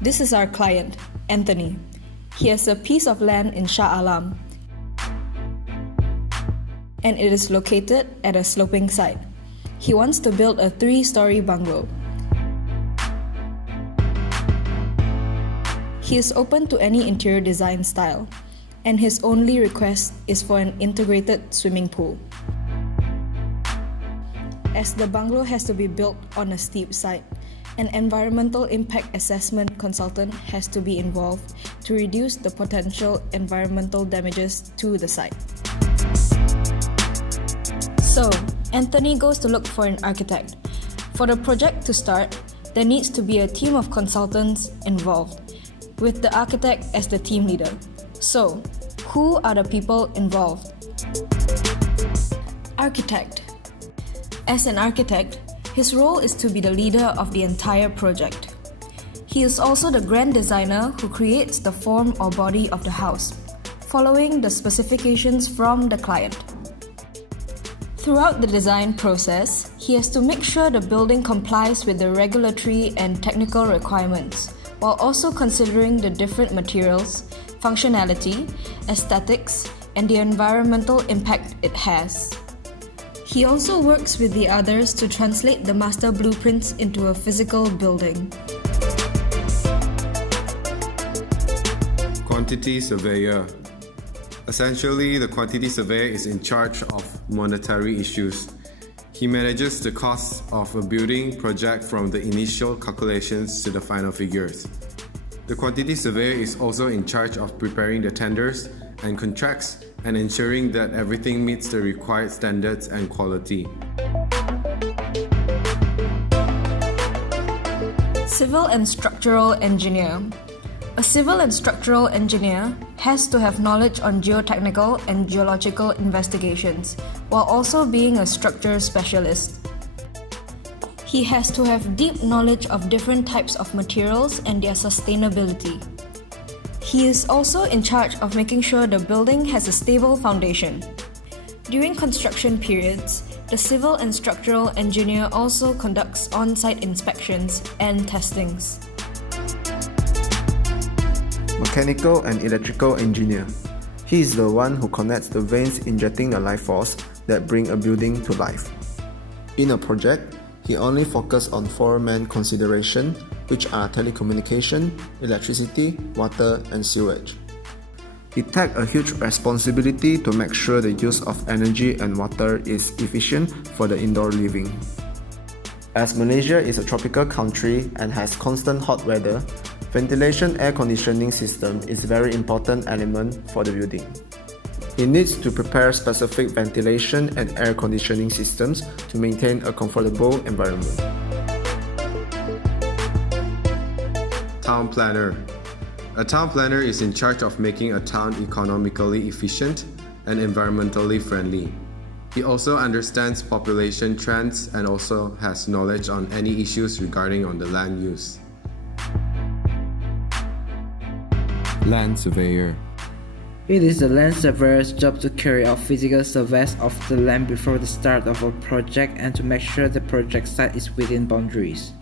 This is our client, Anthony. He has a piece of land in Shah Alam, and it is located at a sloping site. He wants to build a 3-story bungalow. He is open to any interior design style, and his only request is for an integrated swimming pool. As the bungalow has to be built on a steep site, an environmental impact assessment consultant has to be involved to reduce the potential environmental damages to the site. So, Anthony goes to look for an architect. For the project to start, there needs to be a team of consultants involved, with the architect as the team leader. So, who are the people involved? Architect. As an architect, his role is to be the leader of the entire project. He is also the grand designer who creates the form or body of the house, following the specifications from the client. Throughout the design process, he has to make sure the building complies with the regulatory and technical requirements, while also considering the different materials, functionality, aesthetics, and the environmental impact it has. He also works with the others to translate the master blueprints into a physical building. Quantity Surveyor. Essentially, the quantity surveyor is in charge of monetary issues. He manages the costs of a building project from the initial calculations to the final figures. The quantity surveyor is also in charge of preparing the tenders and contracts and ensuring that everything meets the required standards and quality. Civil and Structural Engineer. A civil and structural engineer has to have knowledge on geotechnical and geological investigations, while also being a structure specialist. He has to have deep knowledge of different types of materials and their sustainability. He is also in charge of making sure the building has a stable foundation. During construction periods, the civil and structural engineer also conducts on-site inspections and testings. Mechanical and electrical engineer. He is the one who connects the veins injecting the life force that bring a building to life. In a project, he only focuses on 4 main considerations, which are telecommunication, electricity, water, and sewage. He takes a huge responsibility to make sure the use of energy and water is efficient for the indoor living. As Malaysia is a tropical country and has constant hot weather, ventilation air conditioning system is a very important element for the building. He needs to prepare specific ventilation and air conditioning systems to maintain a comfortable environment. Town Planner. A town planner is in charge of making a town economically efficient and environmentally friendly. He also understands population trends and also has knowledge on any issues regarding on the land use. Land Surveyor. It is the land surveyor's job to carry out physical surveys of the land before the start of a project and to make sure the project site is within boundaries.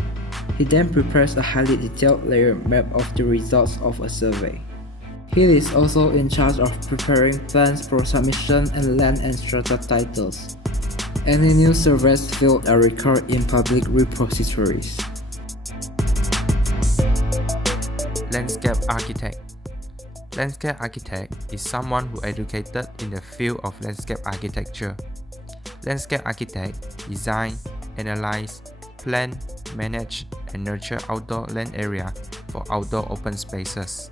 He then prepares a highly detailed layer map of the results of a survey. He is also in charge of preparing plans for submission and land and strata titles. Any new surveys filed are recorded in public repositories. Landscape Architect. Landscape architect is someone who educated in the field of landscape architecture. Landscape architect design, analyze, plan, manage, and nurture outdoor land area for outdoor open spaces.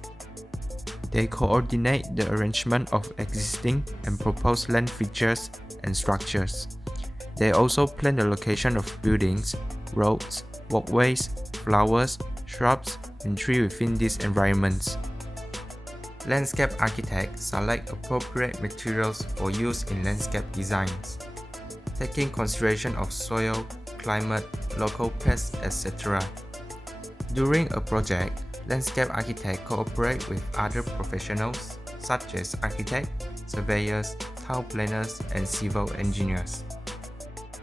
They coordinate the arrangement of existing and proposed land features and structures. They also plan the location of buildings, roads, walkways, flowers, shrubs, and trees within these environments. Landscape architects select appropriate materials for use in landscape designs, taking consideration of soil, climate, local pests, etc. During a project, landscape architects cooperate with other professionals such as architects, surveyors, town planners, and civil engineers.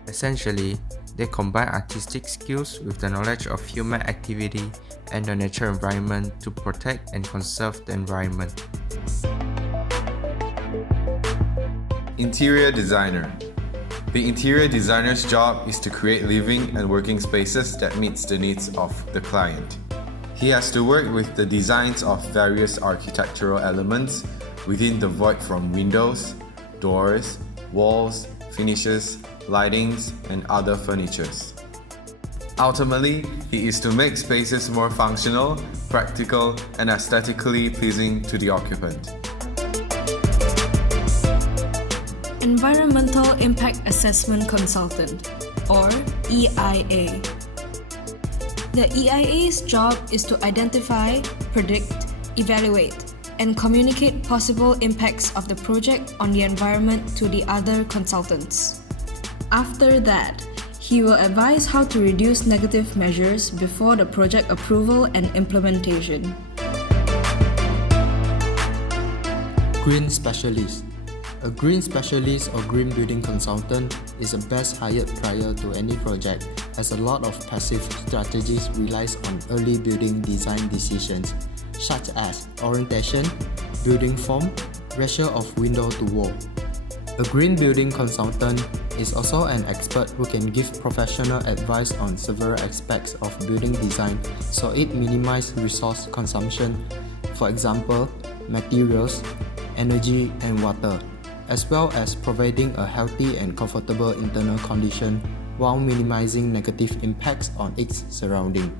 Essentially, they combine artistic skills with the knowledge of human activity and the natural environment to protect and conserve the environment. Interior designer. The interior designer's job is to create living and working spaces that meets the needs of the client. He has to work with the designs of various architectural elements within the void from windows, doors, walls, finishes, lightings, and other furnitures. Ultimately, he is to make spaces more functional, practical, and aesthetically pleasing to the occupant. Environmental Impact Assessment Consultant, or EIA. The EIA's job is to identify, predict, evaluate, and communicate possible impacts of the project on the environment to the other consultants. After that, he will advise how to reduce negative measures before the project approval and implementation. Green Specialist. A green specialist or green building consultant is the best hired prior to any project, as a lot of passive strategies relies on early building design decisions such as orientation, building form, ratio of window to wall. A green building consultant is also an expert who can give professional advice on several aspects of building design so it minimizes resource consumption, for example, materials, energy, and water, as well as providing a healthy and comfortable internal condition while minimizing negative impacts on its surrounding.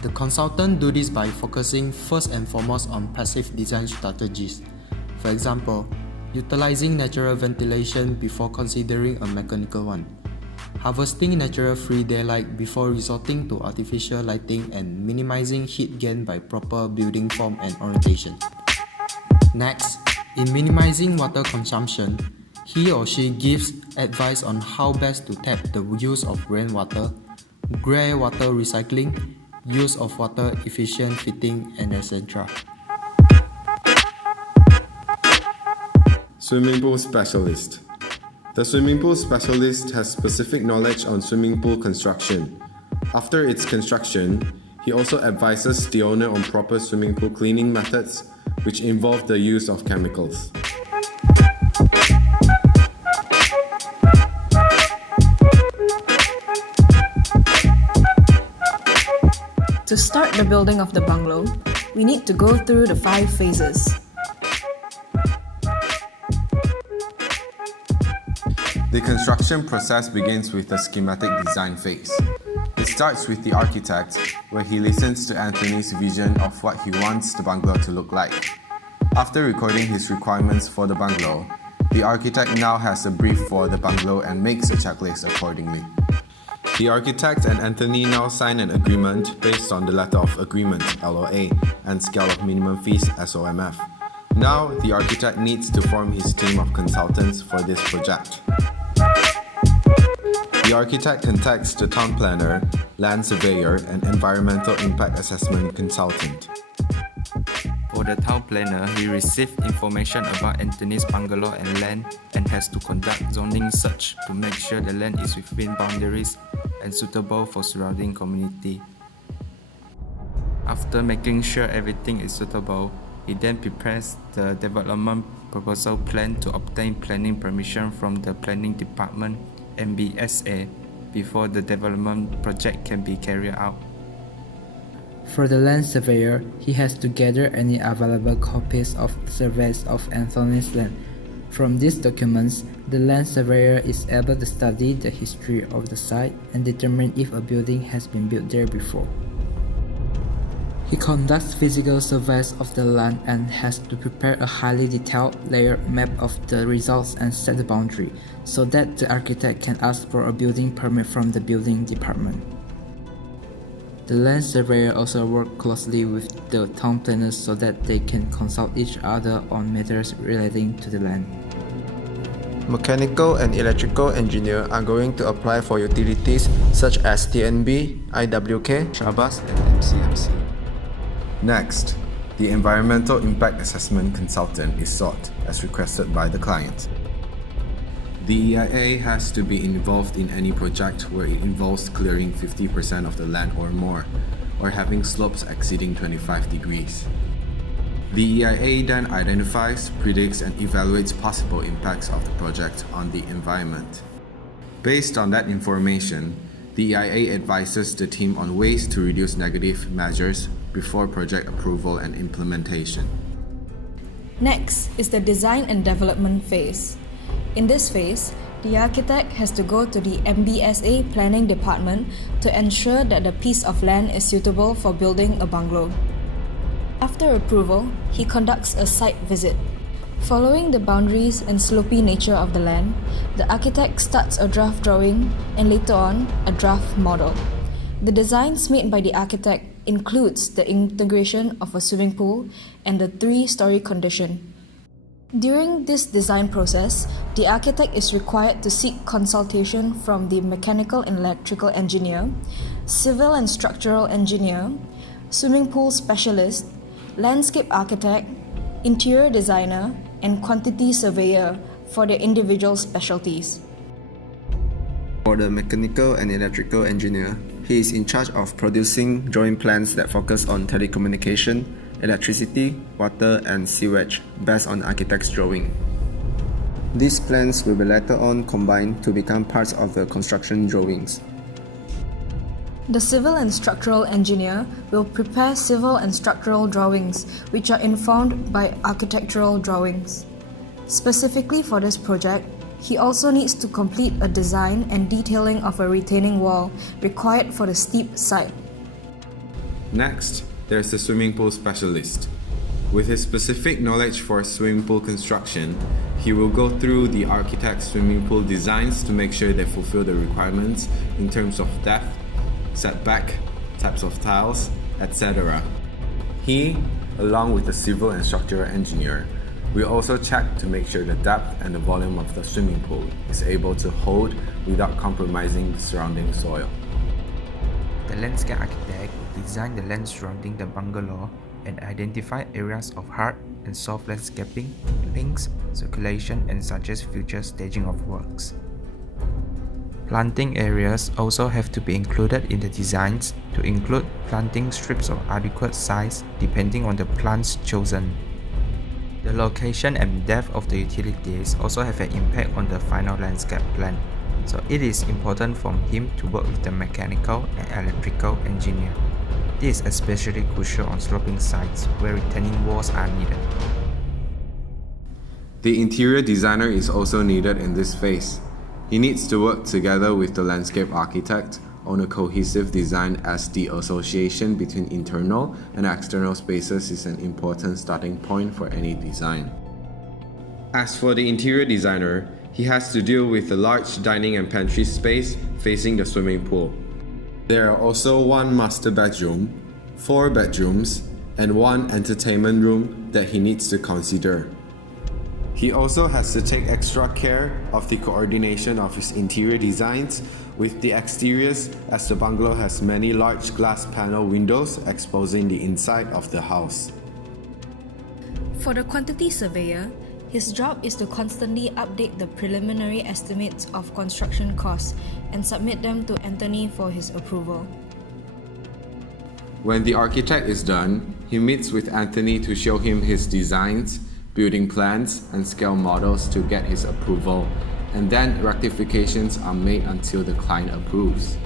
The consultant do this by focusing first and foremost on passive design strategies. For example, utilizing natural ventilation before considering a mechanical one, harvesting natural free daylight before resorting to artificial lighting, and minimizing heat gain by proper building form and orientation. Next, in minimizing water consumption, he or she gives advice on how best to tap the use of rainwater, grey water recycling, use of water efficient fitting, and etc. Swimming pool specialist. The swimming pool specialist has specific knowledge on swimming pool construction. After its construction, he also advises the owner on proper swimming pool cleaning methods, which involve the use of chemicals. To start the building of the bungalow, we need to go through the 5 phases. The construction process begins with the schematic design phase. It starts with the architect, where he listens to Anthony's vision of what he wants the bungalow to look like. After recording his requirements for the bungalow, the architect now has a brief for the bungalow and makes a checklist accordingly. The architect and Anthony now sign an agreement based on the Letter of Agreement (LOA) and Scale of Minimum Fees (SOMF). Now, the architect needs to form his team of consultants for this project. The architect contacts the town planner, land surveyor, and environmental impact assessment consultant. For the town planner, he received information about Anthony's bungalow and land and has to conduct zoning search to make sure the land is within boundaries and suitable for surrounding community. After making sure everything is suitable, he then prepares the development proposal plan to obtain planning permission from the planning department (MBSA) before the development project can be carried out. For the land surveyor, he has to gather any available copies of surveys of Anthony's land. From these documents, the land surveyor is able to study the history of the site and determine if a building has been built there before. He conducts physical surveys of the land and has to prepare a highly detailed layered map of the results and set the boundary, so that the architect can ask for a building permit from the building department. The land surveyor also works closely with the town planners so that they can consult each other on matters relating to the land. Mechanical and electrical engineer are going to apply for utilities such as TNB, IWK, Shabas, and MCMC. Next, the environmental impact assessment consultant is sought as requested by the client. The EIA has to be involved in any project where it involves clearing 50% of the land or more, or having slopes exceeding 25 degrees. The EIA then identifies, predicts, and evaluates possible impacts of the project on the environment. Based on that information, the EIA advises the team on ways to reduce negative measures before project approval and implementation. Next is the design and development phase. In this phase, the architect has to go to the MBSA planning department to ensure that the piece of land is suitable for building a bungalow. After approval, he conducts a site visit. Following the boundaries and slopey nature of the land, the architect starts a draft drawing and later on a draft model. The designs made by the architect includes the integration of a swimming pool and the 3-story condition. During this design process, the architect is required to seek consultation from the mechanical and electrical engineer, civil and structural engineer, swimming pool specialist, landscape architect, interior designer, and quantity surveyor for their individual specialties. For the mechanical and electrical engineer, he is in charge of producing drawing plans that focus on telecommunication, electricity, water, and sewage based on architect's drawing. These plans will be later on combined to become parts of the construction drawings. The civil and structural engineer will prepare civil and structural drawings, which are informed by architectural drawings. Specifically for this project, he also needs to complete a design and detailing of a retaining wall required for the steep side. Next, there's the swimming pool specialist. With his specific knowledge for swimming pool construction, he will go through the architect's swimming pool designs to make sure they fulfill the requirements in terms of depth, setback, types of tiles, etc. He, along with the civil and structural engineer, will also check to make sure the depth and the volume of the swimming pool is able to hold without compromising the surrounding soil. The landscape architect will design the land surrounding the bungalow and identify areas of hard and soft landscaping, links, circulation, and suggest future staging of works. Planting areas also have to be included in the designs to include planting strips of adequate size depending on the plants chosen. The location and depth of the utilities also have an impact on the final landscape plan, so it is important for him to work with the mechanical and electrical engineer. This is especially crucial on sloping sites where retaining walls are needed. The interior designer is also needed in this phase. He needs to work together with the landscape architect on a cohesive design, as the association between internal and external spaces is an important starting point for any design. As for the interior designer, he has to deal with the large dining and pantry space facing the swimming pool. There are also 1 master bedroom, 4 bedrooms, and 1 entertainment room that he needs to consider. He also has to take extra care of the coordination of his interior designs with the exteriors, as the bungalow has many large glass panel windows exposing the inside of the house. For the quantity surveyor, his job is to constantly update the preliminary estimates of construction costs and submit them to Anthony for his approval. When the architect is done, he meets with Anthony to show him his designs, building plans, and scale models to get his approval, and then rectifications are made until the client approves.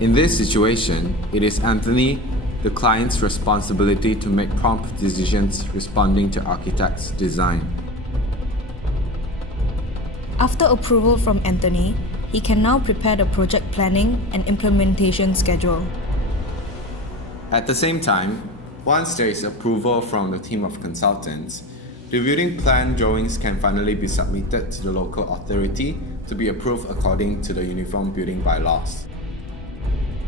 In this situation, it is Anthony, the client's responsibility to make prompt decisions responding to architect's design. After approval from Anthony, he can now prepare the project planning and implementation schedule. At the same time, once there is approval from the team of consultants, the building plan drawings can finally be submitted to the local authority to be approved according to the Uniform Building Bylaws.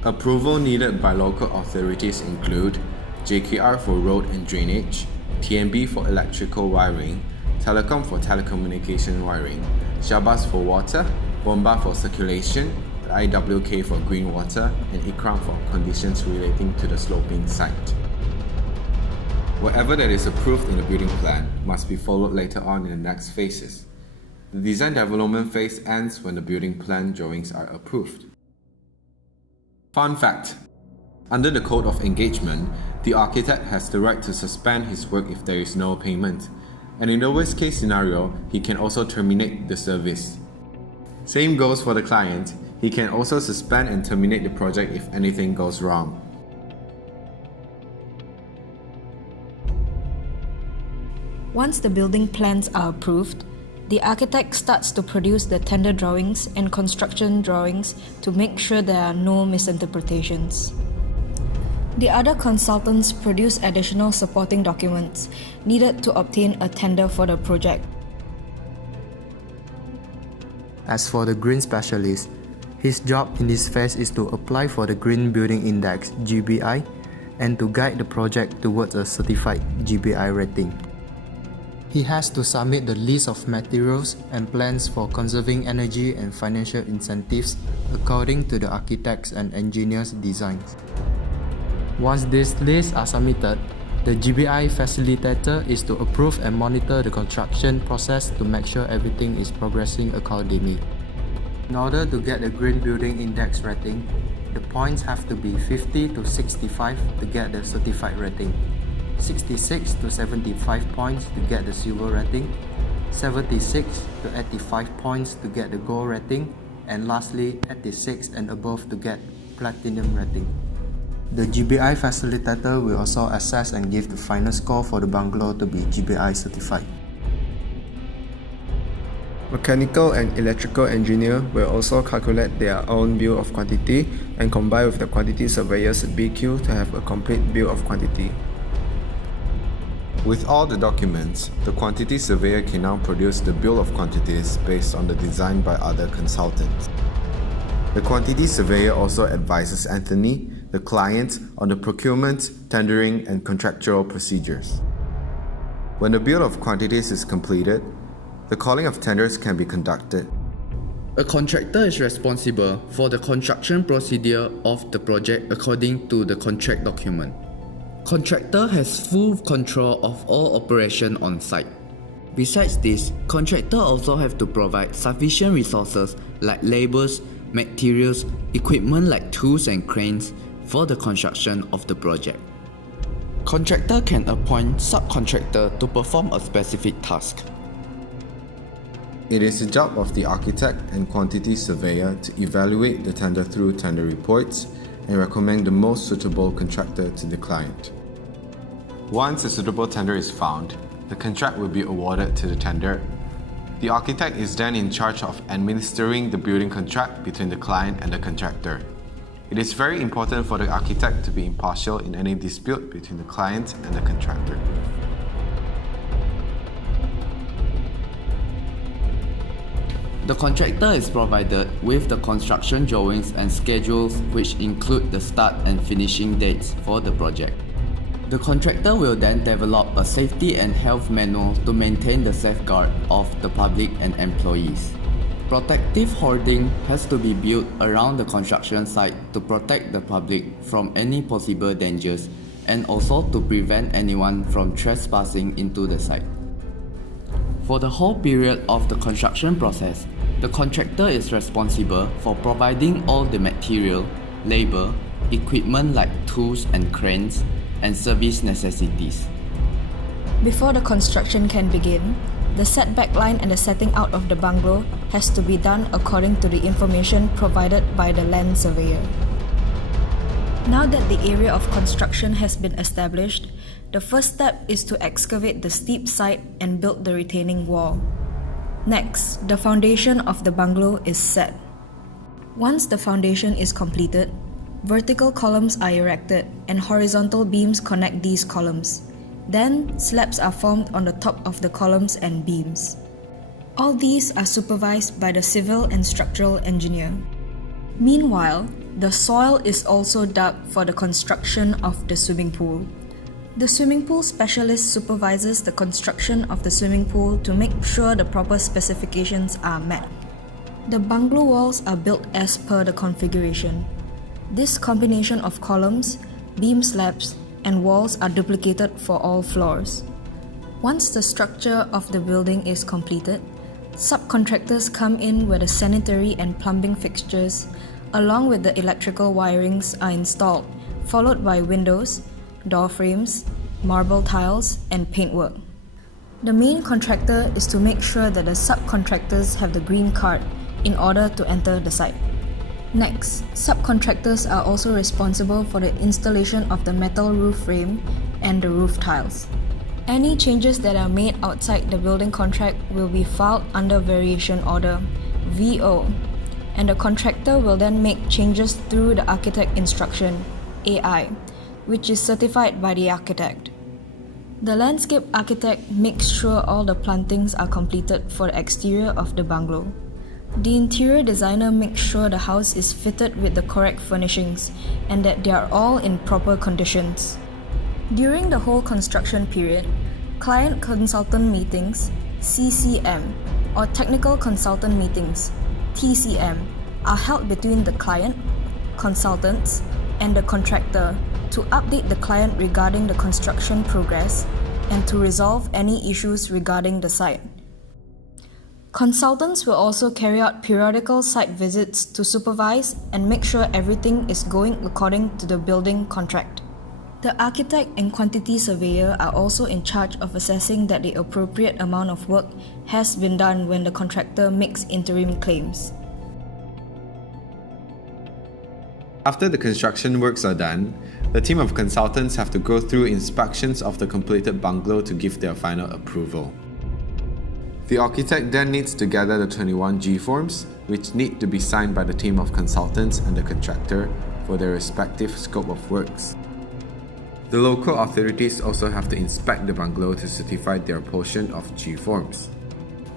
Approval needed by local authorities include JKR for road and drainage, TNB for electrical wiring, Telecom for telecommunication wiring, Shabas for water, Bomba for circulation, IWK for green water, and IKRAM for conditions relating to the sloping site. Whatever that is approved in the building plan must be followed later on in the next phases. The design development phase ends when the building plan drawings are approved. Fun fact: Under the Code of Engagement, the architect has the right to suspend his work if there is no payment, and in the worst case scenario, he can also terminate the service. Same goes for the client, he can also suspend and terminate the project if anything goes wrong. Once the building plans are approved, the architect starts to produce the tender drawings and construction drawings to make sure there are no misinterpretations. The other consultants produce additional supporting documents needed to obtain a tender for the project. As for the green specialist, his job in this phase is to apply for the Green Building Index (GBI) and to guide the project towards a certified GBI rating. He has to submit the list of materials and plans for conserving energy and financial incentives according to the architects and engineers' designs. Once these lists are submitted, the GBI facilitator is to approve and monitor the construction process to make sure everything is progressing accordingly. In order to get the Green Building Index rating, the points have to be 50 to 65 to get the certified rating, 66 to 75 points to get the silver rating, 76 to 85 points to get the gold rating, and lastly 86 and above to get platinum rating. The GBI facilitator will also assess and give the final score for the bungalow to be GBI certified. Mechanical and electrical engineer will also calculate their own bill of quantity and combine with the quantity surveyor's BQ to have a complete bill of quantity. With all the documents, the quantity surveyor can now produce the bill of quantities based on the design by other consultants. The quantity surveyor also advises Anthony, the client, on the procurement, tendering, and contractual procedures. When the bill of quantities is completed, the calling of tenders can be conducted. A contractor is responsible for the construction procedure of the project according to the contract document. Contractor has full control of all operation on site. Besides this, contractor also have to provide sufficient resources like labours, materials, equipment like tools and cranes for the construction of the project. Contractor can appoint subcontractor to perform a specific task. It is the job of the architect and quantity surveyor to evaluate the tender through tender reports and recommend the most suitable contractor to the client. Once a suitable tender is found, the contract will be awarded to the tender. The architect is then in charge of administering the building contract between the client and the contractor. It is very important for the architect to be impartial in any dispute between the client and the contractor. The contractor is provided with the construction drawings and schedules which include the start and finishing dates for the project. The contractor will then develop a safety and health manual to maintain the safeguard of the public and employees. Protective hoarding has to be built around the construction site to protect the public from any possible dangers and also to prevent anyone from trespassing into the site. For the whole period of the construction process, the contractor is responsible for providing all the material, labor, equipment like tools and cranes, and service necessities. Before the construction can begin, the setback line and the setting out of the bungalow has to be done according to the information provided by the land surveyor. Now that the area of construction has been established, the first step is to excavate the steep side and build the retaining wall. Next, the foundation of the bungalow is set. Once the foundation is completed, vertical columns are erected and horizontal beams connect these columns. Then, slabs are formed on the top of the columns and beams. All these are supervised by the civil and structural engineer. Meanwhile, the soil is also dug for the construction of the swimming pool. The swimming pool specialist supervises the construction of the swimming pool to make sure the proper specifications are met. The bungalow walls are built as per the configuration. This combination of columns, beam slabs, and walls are duplicated for all floors. Once the structure of the building is completed, subcontractors come in where the sanitary and plumbing fixtures, along with the electrical wirings, are installed followed by windows, door frames, marble tiles, and paintwork. The main contractor is to make sure that the subcontractors have the green card in order to enter the site. Next, subcontractors are also responsible for the installation of the metal roof frame and the roof tiles. Any changes that are made outside the building contract will be filed under Variation Order, VO, and the contractor will then make changes through the Architect Instruction, AI, which is certified by the architect. The landscape architect makes sure all the plantings are completed for the exterior of the bungalow. The interior designer makes sure the house is fitted with the correct furnishings and that they are all in proper conditions. During the whole construction period, client consultant meetings, CCM, or technical consultant meetings, TCM, are held between the client, consultants, and the contractor to update the client regarding the construction progress and to resolve any issues regarding the site. Consultants will also carry out periodical site visits to supervise and make sure everything is going according to the building contract. The architect and quantity surveyor are also in charge of assessing that the appropriate amount of work has been done when the contractor makes interim claims. After the construction works are done, the team of consultants have to go through inspections of the completed bungalow to give their final approval. The architect then needs to gather the 21 G forms, which need to be signed by the team of consultants and the contractor for their respective scope of works. The local authorities also have to inspect the bungalow to certify their portion of G forms.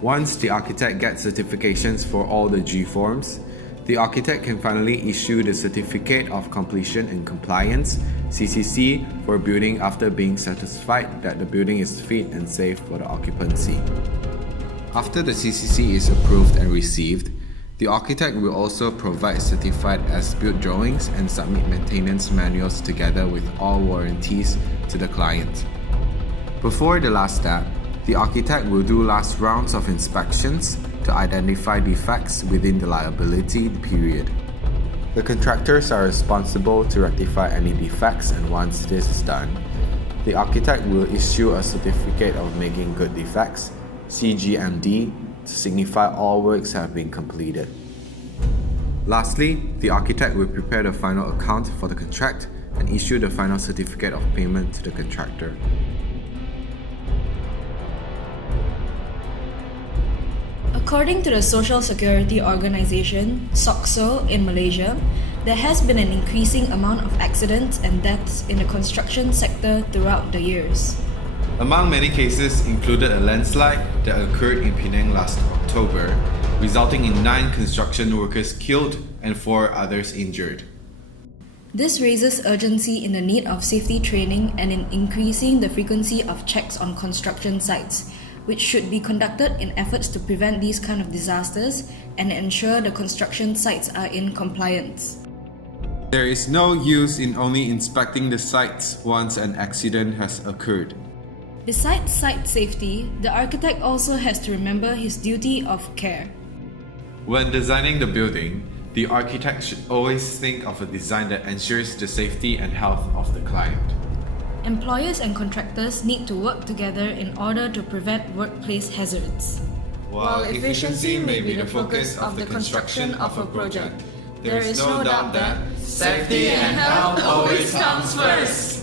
Once the architect gets certifications for all the G forms, the architect can finally issue the Certificate of Completion and Compliance (CCC) for a building after being satisfied that the building is fit and safe for the occupancy. After the CCC is approved and received, the architect will also provide certified as-built drawings and submit maintenance manuals together with all warranties to the client. Before the last step, the architect will do last rounds of inspections to identify defects within the liability period. The contractors are responsible to rectify any defects, and once this is done, the architect will issue a Certificate of Making Good Defects (CGMD) to signify all works have been completed. Lastly, the architect will prepare the final account for the contract and issue the final certificate of payment to the contractor. According to the Social Security Organization, SOCSO, in Malaysia, there has been an increasing amount of accidents and deaths in the construction sector throughout the years. Among many cases included a landslide that occurred in Penang last October, resulting in 9 construction workers killed and 4 others injured. This raises urgency in the need of safety training and in increasing the frequency of checks on construction sites, which should be conducted in efforts to prevent these kind of disasters and ensure the construction sites are in compliance. There is no use in only inspecting the sites once an accident has occurred. Besides site safety, the architect also has to remember his duty of care. When designing the building, the architect should always think of a design that ensures the safety and health of the client. Employers and contractors need to work together in order to prevent workplace hazards. While efficiency may be the focus of the construction of a project, there is no doubt that safety and health always comes first.